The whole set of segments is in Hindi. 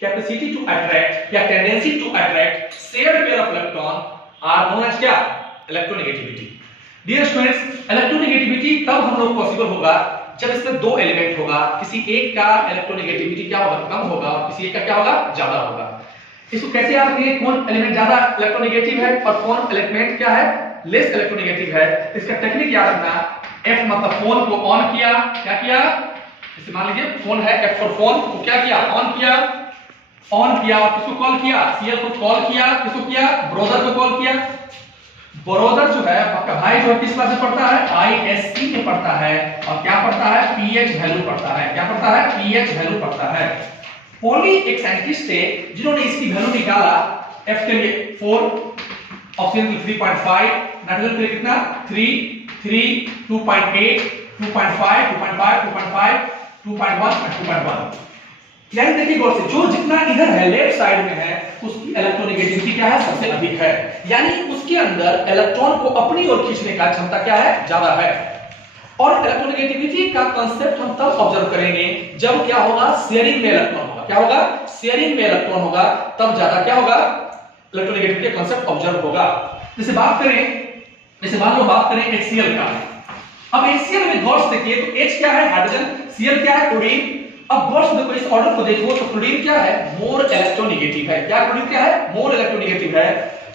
कैपेसिटी टू अट्रैक्ट या tendency to attract shared pair of electron are known as क्या? इलेक्ट्रोनेगेटिविटी। डियर स्टूडेंट्स, इलेक्ट्रोनेगेटिविटी तब हम लोग पॉसिबल होगा जब इसमें दो एलिमेंट होगा, किसी एक का इलेक्ट्रोनेगेटिविटी क्या होगा? कम होगा और किसी एक का क्या होगा? ज्यादा होगा। इसको कैसे याद रखेंगे? कौन एलिमेंट ज्यादा इलेक्ट्रोनेगेटिव है और कौन एलिमेंट क्या है? लेस इलेक्ट्रोनेगेटिव है। इसका टेक्निक याद रखना, F मतलब फोन को ऑन किया, क्या किया? जैसे मान लीजिए फोन है, F फॉर फोन को क्या किया? ऑन किया और किसको कॉल किया? Cl को कॉल किया, किसको किया? ब्रोदर को कॉल किया। ब्रोदर जो है आपका भाई जो है किस क्लास में पढ़ता है? ISC में पढ़ता है और क्या पढ़ता है? pH वैल्यू पढ़ता है। क्या पढ़ता है? pH वैल्यू पढ़ता है। पॉली एक साइंटिस्ट थे जिन्होंने इसकी वैल्यू निकाला, F के लिए 4, ऑक्सीजन के लिए 3.5, नाइट्रोजन के लिए कितना? 3, 2.8, 2.5, 2.5, 2.5, 2.1 और 2.1। यानी देखिए गौर से, जो जितना इधर है लेफ्ट साइड में है उसकी इलेक्ट्रोनेगेटिविटी क्या है? सबसे अधिक है। यानी उसके अंदर इलेक्ट्रॉन को अपनी ओर खींचने का क्षमता क्या है? ज्यादा है। और इलेक्ट्रोनेगेटिविटी का कांसेप्ट हम तब ऑब्जर्व करेंगे जब क्या होगा? शेयरिंग में इलेक्ट्रॉन होगा। क्या होगा? शेयरिंग में इलेक्ट्रॉन होगा, तब ज्यादा क्या होगा? इलेक्ट्रोनेगेटिविटी का कांसेप्ट ऑब्जर्व होगा। जैसे मान लो बात करें HCl का। अब HCl में गौर से देखिए तो H क्या है? हाइड्रोजन, Cl क्या है? क्लोरीन। अब गौर से देखो, इस ऑर्डर को देखो तो क्लोरीन क्या है? मोर इलेक्ट्रोनेगेटिव है। क्या क्लोरीन क्या है? मोर इलेक्ट्रोनेगेटिव है।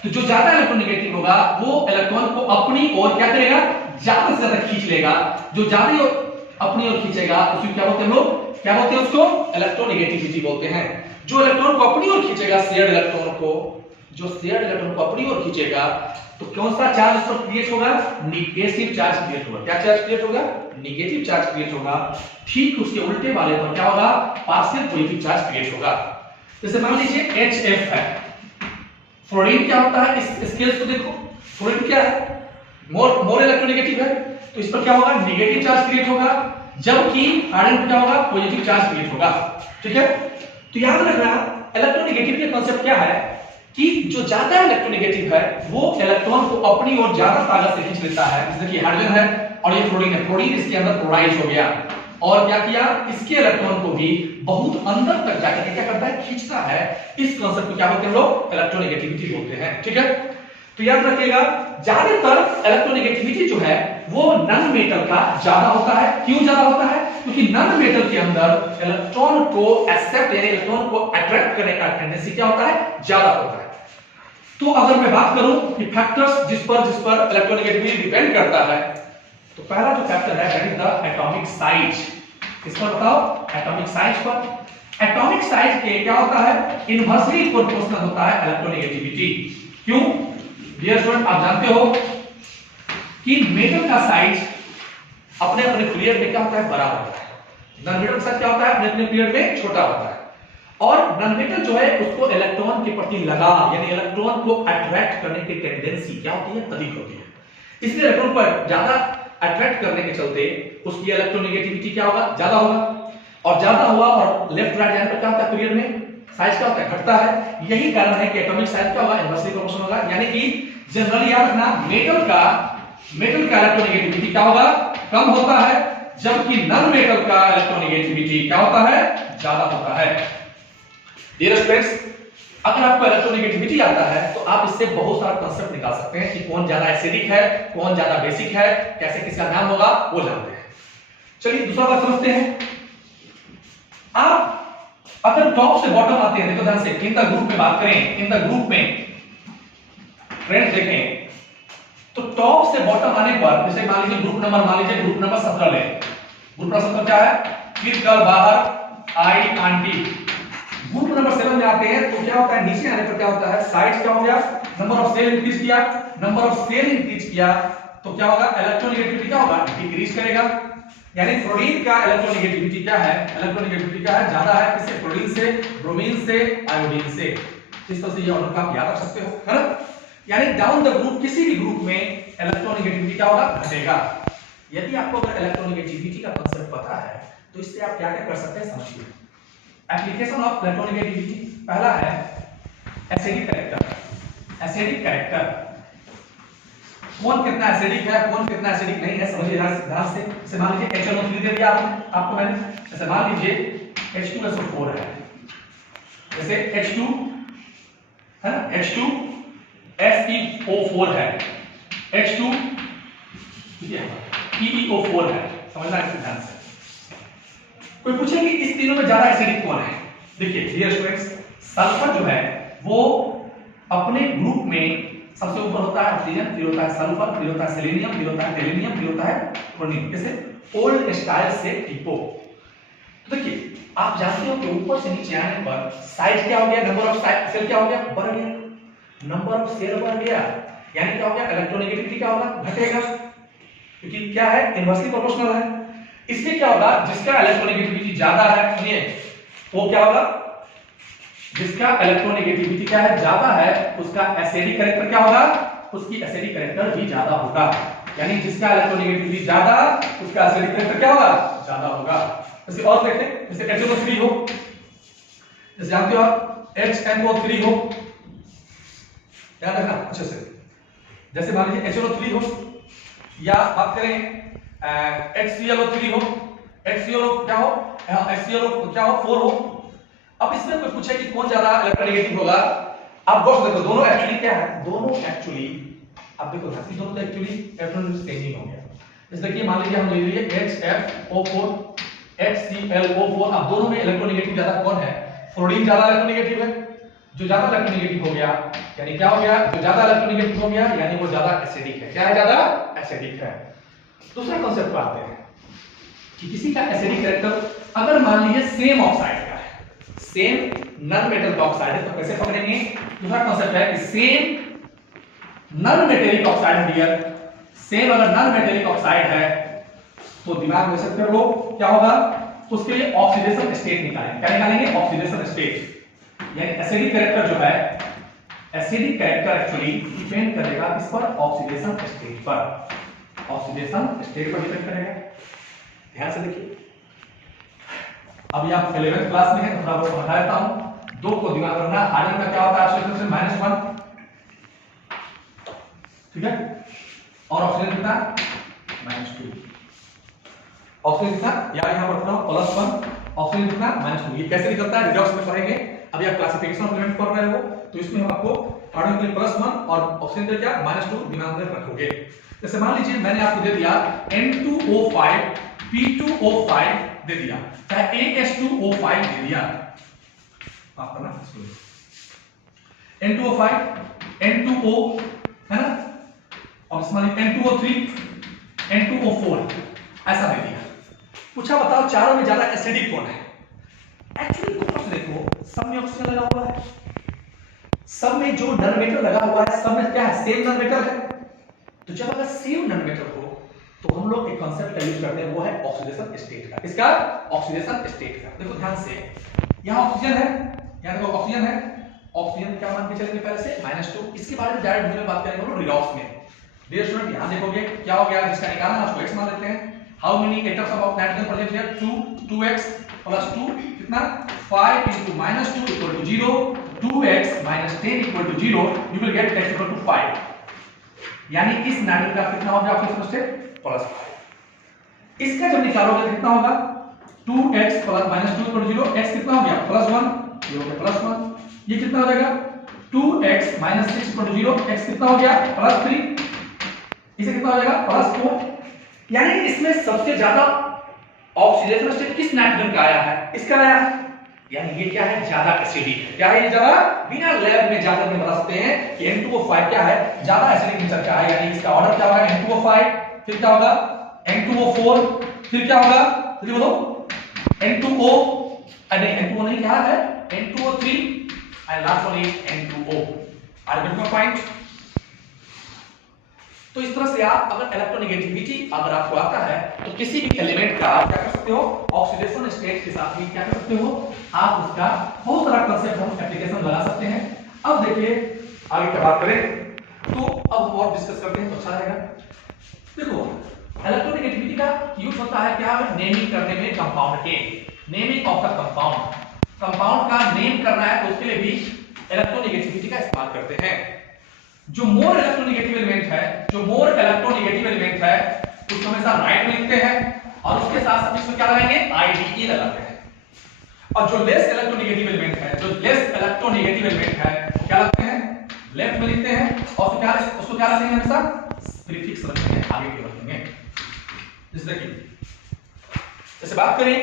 तो जो ज्यादा इलेक्ट्रोनेगेटिव होगा वो इलेक्ट्रॉन को अपनी ओर क्या करेगा? ज्यादा से ज्यादा खींच लेगा। जो ज्यादा अपनी ओर खींचेगा उसको क्या बोलते हैं हम लोग? क्या बोलते हैं उसको? इलेक्ट्रोनेगेटिविटी बोलते हैं। जो इलेक्ट्रॉन को अपनी ओर खींचेगा, शेयर्ड इलेक्ट्रॉन को, जो शेयर्ड इलेक्ट्रॉन को अपनी ओर खींचेगा, तो कौन सा चार्ज उस पर क्रिएट होगा? नेगेटिव चार्ज क्रिएट होगा। क्या चार्ज क्रिएट होगा? नेगेटिव चार्ज क्रिएट होगा। ठीक उसके उल्टे वाले पर क्या होगा? पार्शियल पॉजिटिव चार्ज क्रिएट होगा। जैसे मान लीजिए HF है, फ्लोरीन क्या होता है? इस स्केल को देखो, फ्लोरीन क्या है? मोर इलेक्ट्रोनेगेटिव है, तो इस पर क्या होगा? नेगेटिव चार्ज क्रिएट होगा, जबकि आयरन क्या होगा? पॉजिटिव चार्ज क्रिएट होगा। ठीक है, तो याद रखना इलेक्ट्रोनेगेटिविटी का कांसेप्ट क्या है कि जो ज्यादा इलेक्ट्रोनेगेटिव है वो इलेक्ट्रॉन को अपनी ओर ज्यादा ताकत से खींच लेता है। जैसे कि हाइड्रोजन है और ये फ्लोरीन है, फ्लोरीन इसके अंदर पोलराइज हो गया और क्या किया? इसके इलेक्ट्रॉन को भी बहुत अंदर तक जाकर क्या करता है? खींचता है। इस कांसेप्ट को क्या बोलते हैं लोग? इलेक्ट्रोनेगेटिविटी बोलते हैं। ठीक है, तो याद रखिएगा ज्यादातर इलेक्ट्रोनेगेटिविटी जो है वो नॉन मेटल का ज्यादा होता है। क्यों ज्यादा होता है? क्योंकि नॉन मेटल के अंदर इलेक्ट्रॉन को एक्सेप्ट यानी इलेक्ट्रॉन को अट्रैक्ट करने का टेंडेंसी क्या होता है? ज्यादा होता है। तो अगर मैं बात करूं कि फैक्टर्स जिस पर इलेक्ट्रोनेगेटिविटी डिपेंड करता है, तो पहला जो फैक्टर है that is the atomic size. किस पर बताओ? एटॉमिक साइज पर। एटॉमिक साइज के क्या होता है? इनवर्सली प्रोपोर्शनल होता है इलेक्ट्रोनेगेटिविटी। क्यों? डियर स्टूडेंट, आप जानते हो कि मेटल का साइज अपने अपने पीरियड में क्या होता है? बड़ा होता है। नॉन मेटल का साइज क्या होता है? अपने अपने पीरियड में छोटा होता है। और नॉन मेटल जो है उसको इलेक्ट्रॉन के प्रति लगाव यानी इलेक्ट्रॉन को अट्रैक्ट करने की टेंडेंसी क्या होती है? अधिक होती है। इसलिए इलेक्ट्रॉन को ज्यादा अट्रैक्ट करने के चलते उसकी इलेक्ट्रोनेगेटिविटी क्या होगा? ज्यादा होगा। और ज्यादा हुआ और लेफ्ट राइट जाने पर क्या होता है? पीरियड में साइज क्या होता है? घटता है। यही कारण है कि एटॉमिक साइज क्या होगा? इनवर्सली प्रोपोर्शनल होगा। यानी कि जनरली याद रखना मेटल का इलेक्ट्रोनेगेटिविटी क्या होगा? कम होता है, जबकि नॉन मेटल का इलेक्ट्रोनेगेटिविटी क्या होता है? ज्यादा होता है। डियर स्टूडेंट्स, अगर आपको इलेक्ट्रोनेगेटिविटी आता है तो आप इससे बहुत सारा कांसेप्ट निकाल सकते हैं कि कौन ज्यादा एसिडिक है, कौन ज्यादा बेसिक है, कैसे किसका नाम होगा वो जानते हैं। चलिए दूसरा बात समझते हैं। आप अगर टॉप से बॉटम आते हैं, देखो ध्यान से, इन द ग्रुप में बात करें, इन द ग्रुप में फ्रेंड्स देखें तो टॉप से बॉटम आने पर जैसे मान लीजिए ग्रुप नंबर 17 ले। ग्रुप नंबर 17 क्या है? फिर कल बाहर आई आंटी। ग्रुप नंबर 7 में आते हैं तो क्या होता है? नीचे आने पर क्या होता है? साइज क्या हो गया? नंबर ऑफ सेल इंक्रीज किया, नंबर ऑफ सेल इंक्रीज किया तो क्या होगा? इलेक्ट्रोनेगेटिविटी क्या होगा? डिक्रीज करेगा। यानी फ्लोरीन का इलेक्ट्रोनेगेटिविटी क्या है? इलेक्ट्रोनेगेटिविटी क्या है? ज्यादा है। किससे? फ्लोरीन से, ब्रोमीन से, आयोडीन से। इस तरह से ये ऑर्डर आप याद रख सकते हो, है ना? यानी डाउन द ग्रुप किसी भी ग्रुप में इलेक्ट्रोनेगेटिविटी क्या होगा? घटेगा। यदि आपको अगर इलेक्ट्रोनेगेटिविटी का कांसेप्ट पता है तो इससे आप क्या क्या कर सकते हैं समझिए। एप्लीकेशन ऑफ इलेक्ट्रोनेगेटिविटी पहला है एसिडिक कैरेक्टर। एसिडिक कैरेक्टर, कौन कितना एसिडिक है, कौन कितना एसिडिक नहीं है समझिए ध्यान से। जैसे मान लीजिए HNO3 दे दिया आपको मैंने, जैसे मान लीजिए H2SO4 है, जैसे H2 है ना, H2 SeO4 है, H2 PeO4 है, समझना इस ध्यान से। कोई पूछे कि इस तीनों में ज्यादा एसिडिक कौन है? देखिए डियर स्टूडेंट्स, सल्फर जो है वो अपने ग्रुप में सबसे ऊपर होता है ऑक्सीजन, फिर होता है सल्फर, फिर होता है सेलेनियम, फिर होता है टेलेनियम, फिर होता है क्रोमियम। जैसे ओल्ड स्टाइल से टिपो। तो देखिए आप जानते हो कि ऊपर से नीचे आने पर साइज क्या हो गया, नंबर ऑफ सेल क्या हो गया, बढ़ गया, नंबर ऑफ सेल बढ़ गया, यानी क्या हो गया, इलेक्ट्रोनेगेटिविटी क्या होगा, घटेगा, क्योंकि क्या है, इनवर्सली प्रोपोर्शनल है। इसमें क्या होगा, जिसका इलेक्ट्रोनेगेटिविटी ज्यादा है, सुनिए वो क्या होगा, जिसका इलेक्ट्रोनेगेटिविटी क्या है, ज्यादा है, उसका एसिडिक कैरेक्टर क्या होगा, उसकी एसिडिक कैरेक्टर भी ज्यादा होगा। यानी जिसका इलेक्ट्रोनेगेटिविटी ज्यादा, उसका एसिडिक कैरेक्टर क्या होगा, ज्यादा होगा। जैसे और देखते हैं, जैसे HNO3 हो, जैसे जानते हो आप HNO3 हो, याद रखना अच्छे से। जैसे मान लीजिए HNO3 हो, या बात करें HClO3 हो, HClO क्या हो, HClO क्या हो, 4 हो। अब इसमें कोई पूछे कि कौन ज्यादा इलेक्ट्रोनेगेटिव होगा, आप गौर देखो, दोनों एक्चुअली क्या है, दोनों एक्चुअली आप देखो दोनों तो एक्चुअली इलेक्ट्रॉनिक चेंजिंग हो गया। जैसे देखिए मान लीजिए हम ले लिए HFO4 HClO4, अब दोनों में इलेक्ट्रोनेगेटिव ज्यादा कौन है, फ्लोरीन ज्यादा इलेक्ट्रोनेगेटिव है। जो ज्यादा इलेक्ट्रोनेगेटिव हो गया यानी क्या हो गया, जो ज्यादा इलेक्ट्रोनेगेटिव हो गया यानी वो ज्यादा एसिडिक है। क्या है, ज्यादा एसिडिक है। दूसरा कांसेप्ट पर आते हैं कि किसी का एसिडिक कैरेक्टर अगर मान लीजिए सेम ऑक्साइड का है, सेम नॉन मेटल ऑक्साइड है, तो कैसे पकड़ेंगे। दूसरा कांसेप्ट है कि same non metallic oxide dear, same अगर नॉन मेटेलिक ऑक्साइड है तो दिमाग में सकते हो क्या होगा, उसके लिए ऑक्सीडेशन स्टेट निकालेंगे। क्या निकालेंगे, ऑक्सीडेशन स्टेट। यानी एसिडिक कैरेक्टर जो है, एसिडिक कैरेक्टर एक्चुअली डिपेंड करेगा इस पर, ऑक्सीडेशन स्टेट पर, ऑक्सीडेशन स्टेट पर डिपेंड करेगा। ध्यान से देखिए, अभी आप 11th क्लास में हैं, थोड़ा बहुत समझा देता हूं। दो को दिमाग रखना, हाइड्रोजन का क्या होता है, ऑक्सीडेशन -1, ठीक है, और ऑक्सीजन कितना, -2। ऑक्सीजन कितना, या यहां पर रखना +1, ऑक्सीजन कितना, -2। ये कैसे निकलता है, रिडॉक्स में पढ़ेंगे। अभी आप क्लासिफिकेशन ऑफ एलिमेंट पढ़ रहे हो, तो इसमें हम आपको हाइड्रोजन के लिए +1 और ऑक्सीजन के क्या -2 दिमाग में रखोगे। जैसे मान लीजिए मैंने आपको दे दिया N2O5 P2O5 दे दिया, चाहे AS2O5 दे दिया, आप करना इसको N2O5 N2O है ना, और इसमें N2O3 N2O4 ऐसा दे दिया। पूछा बताओ चारों में ज्यादा एसिडिक कौन है। एक्चुअली देखो सब में ऑक्सीजन लगा हुआ है, सब में जो नॉन मेटल लगा हुआ है, सब में क्या है, सेम नॉन मेटल है। तो जब अगर सेम नॉन मेटल हो तो हम लोग एक कांसेप्ट का यूज करते हैं, वो है ऑक्सीडेशन स्टेट का। किसका, ऑक्सीडेशन स्टेट का। देखो ध्यान से, यहां ऑक्सीजन है, यहां देखो ऑक्सीजन है, ऑक्सीजन क्या मान के चलेंगे पहले से -2। इसके बारे में डायरेक्ट वीडियो में बात करेंगे हम लोग रिडॉक्स में। डियर स्टूडेंट यहां देखोगे क्या हो गया, जिसका निकालना है उसको x मान लेते हैं। How many atoms of nitrogen present here, 2x + 2 कितना, 5 * -2 = 0, 2x - 10 = 0, you will get x = 5। यानी इस नाइट्रोजन का कितना हो गया ऑक्सीजन स्टेट, +5। इसका जब निकालोगे कितना होगा, 2x + -2 = 0, x कितना हो गया, +1, ये हो गया +1। ये कितना हो जाएगा, 2x - 6 = 0, x कितना हो गया, +3, इसे कितना हो जाएगा, +4। यानी इसमें सबसे ज्यादा ऑक्सीडेशन स्टेट किस नाइट्रोजन का आया है, इसका आया है। यानी ये क्या है, ज्यादा एसिडिक है। क्या है ये, ज्यादा, बिना लैब में जाकर के बता सकते हैं कि N2O5 क्या है, ज्यादा एसिडिक नेचर का है। यानी इसका ऑर्डर क्या होगा, N2O5, फिर क्या होगा N2O4, फिर क्या होगा, फिर बोलो N2O, नहीं N2O नहीं, क्या है N2O3 and last one is N2O। Are get my point. तो इस तरह से आप अगर इलेक्ट्रोनेगेटिविटी अगर आपको आता है तो किसी भी एलिमेंट का आप क्या कर सकते हो, ऑक्सीडेशन स्टेट के साथ भी क्या कर सकते हो, आप उसका बहुत सारा कांसेप्ट हम एप्लीकेशन लगा सकते हैं। अब देखिए आगे क्या बात करें, तो अब और डिस्कस करते हैं तो अच्छा रहेगा। देखो इलेक्ट्रोनेगेटिविटी का यूज होता है क्या, नेमिंग करने में कंपाउंड के, naming of the compound. Compound का नेम करना है तो उसके लिए भी इलेक्ट्रोनेगेटिविटी का इस्तेमाल करते हैं। जो मोर इलेक्ट्रोनेगेटिव एलिमेंट है, जो मोर इलेक्ट्रोनेगेटिव एलिमेंट है उसको हमेशा राइट में लिखते हैं और उसके साथ साथ इसमें क्या लगाएंगे, IDE लगाते हैं। और जो लेस इलेक्ट्रोनेगेटिव एलिमेंट है, जो लेस इलेक्ट्रोनेगेटिव एलिमेंट है क्या लगते हैं, लेफ्ट में लिखते हैं, और उसको क्या रखेंगे हमेशा, प्रीफिक्स रखेंगे, आगे क्यों रखेंगे। जैसे देखिए, जैसे बात करें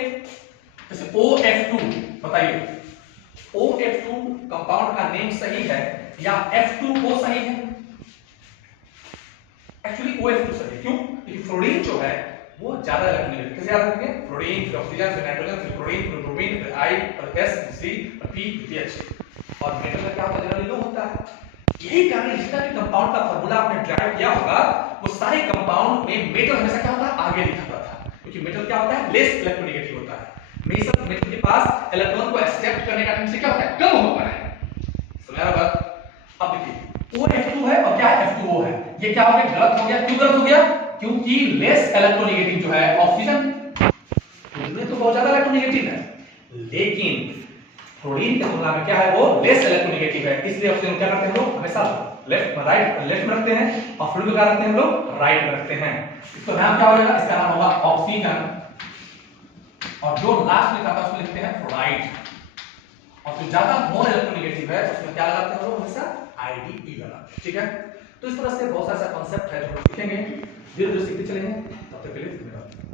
जैसे OF2, बताइए OF2 कंपाउंड का नेम सही है या F2O सही है? एक्चुअली OF2 सही है। क्यों? क्योंकि फ्लोरीन जो है वो ज्यादा इलेक्ट्रोनेगेटिव, कैसे याद रखेंगे, फ्लोरीन फिर ऑक्सीजन फिर नाइट्रोजन फिर क्लोरीन फिर ब्रोमीन फिर I और S C और P फिर H, और मेटल का क्या होता है, जनरली लो होता है। यही कारण है जितना भी कंपाउंड का फार्मूला आपने ड्राइव किया होगा वो सारे कंपाउंड में मेटल हमेशा क्या होता है, आगे लिखा जाता है, क्योंकि मेटल क्या होता है, लेस इलेक्ट्रोनेगेटिव होता है। हमेशा मेटल के पास इलेक्ट्रॉन को एक्सेप्ट करने का टेंडेंसी क्या होता है, कम होता है। समझ आ रहा बात? अब देखिए OF2 है और क्या है, F2O है। ये क्या हो गया, गलत हो गया। क्यों गलत हो गया? क्योंकि लेस इलेक्ट्रोनेगेटिव जो है ऑक्सीजन, इसमें तो बहुत ज्यादा इलेक्ट्रोनेगेटिव है, लेकिन फ्लोरीन के तुलना में क्या है, वो लेस इलेक्ट्रोनेगेटिव है। इसलिए ऑक्सीजन क्या करते हैं हम लोग, हमेशा लेफ्ट में रखते हैं, और फ्लोरीन को क्या रखते हैं हम लोग, राइट में रखते हैं। इसका नाम क्या हो जाएगा, इसका नाम होगा ऑक्सीजन, और जो लास्ट में आता है उसमें लिखते हैं फ्लोराइड, और जो ज्यादा मोर इलेक्ट्रोनेगेटिव है उसमें क्या लगाते हैं हम लोग, हमेशा IDE लगाते हैं। ठीक है, तो इस तरह से बहुत सारे कॉन्सेप्ट है जो हम सीखेंगे, धीरे धीरे सीखते चलेंगे। तब तक के लिए धन्यवाद।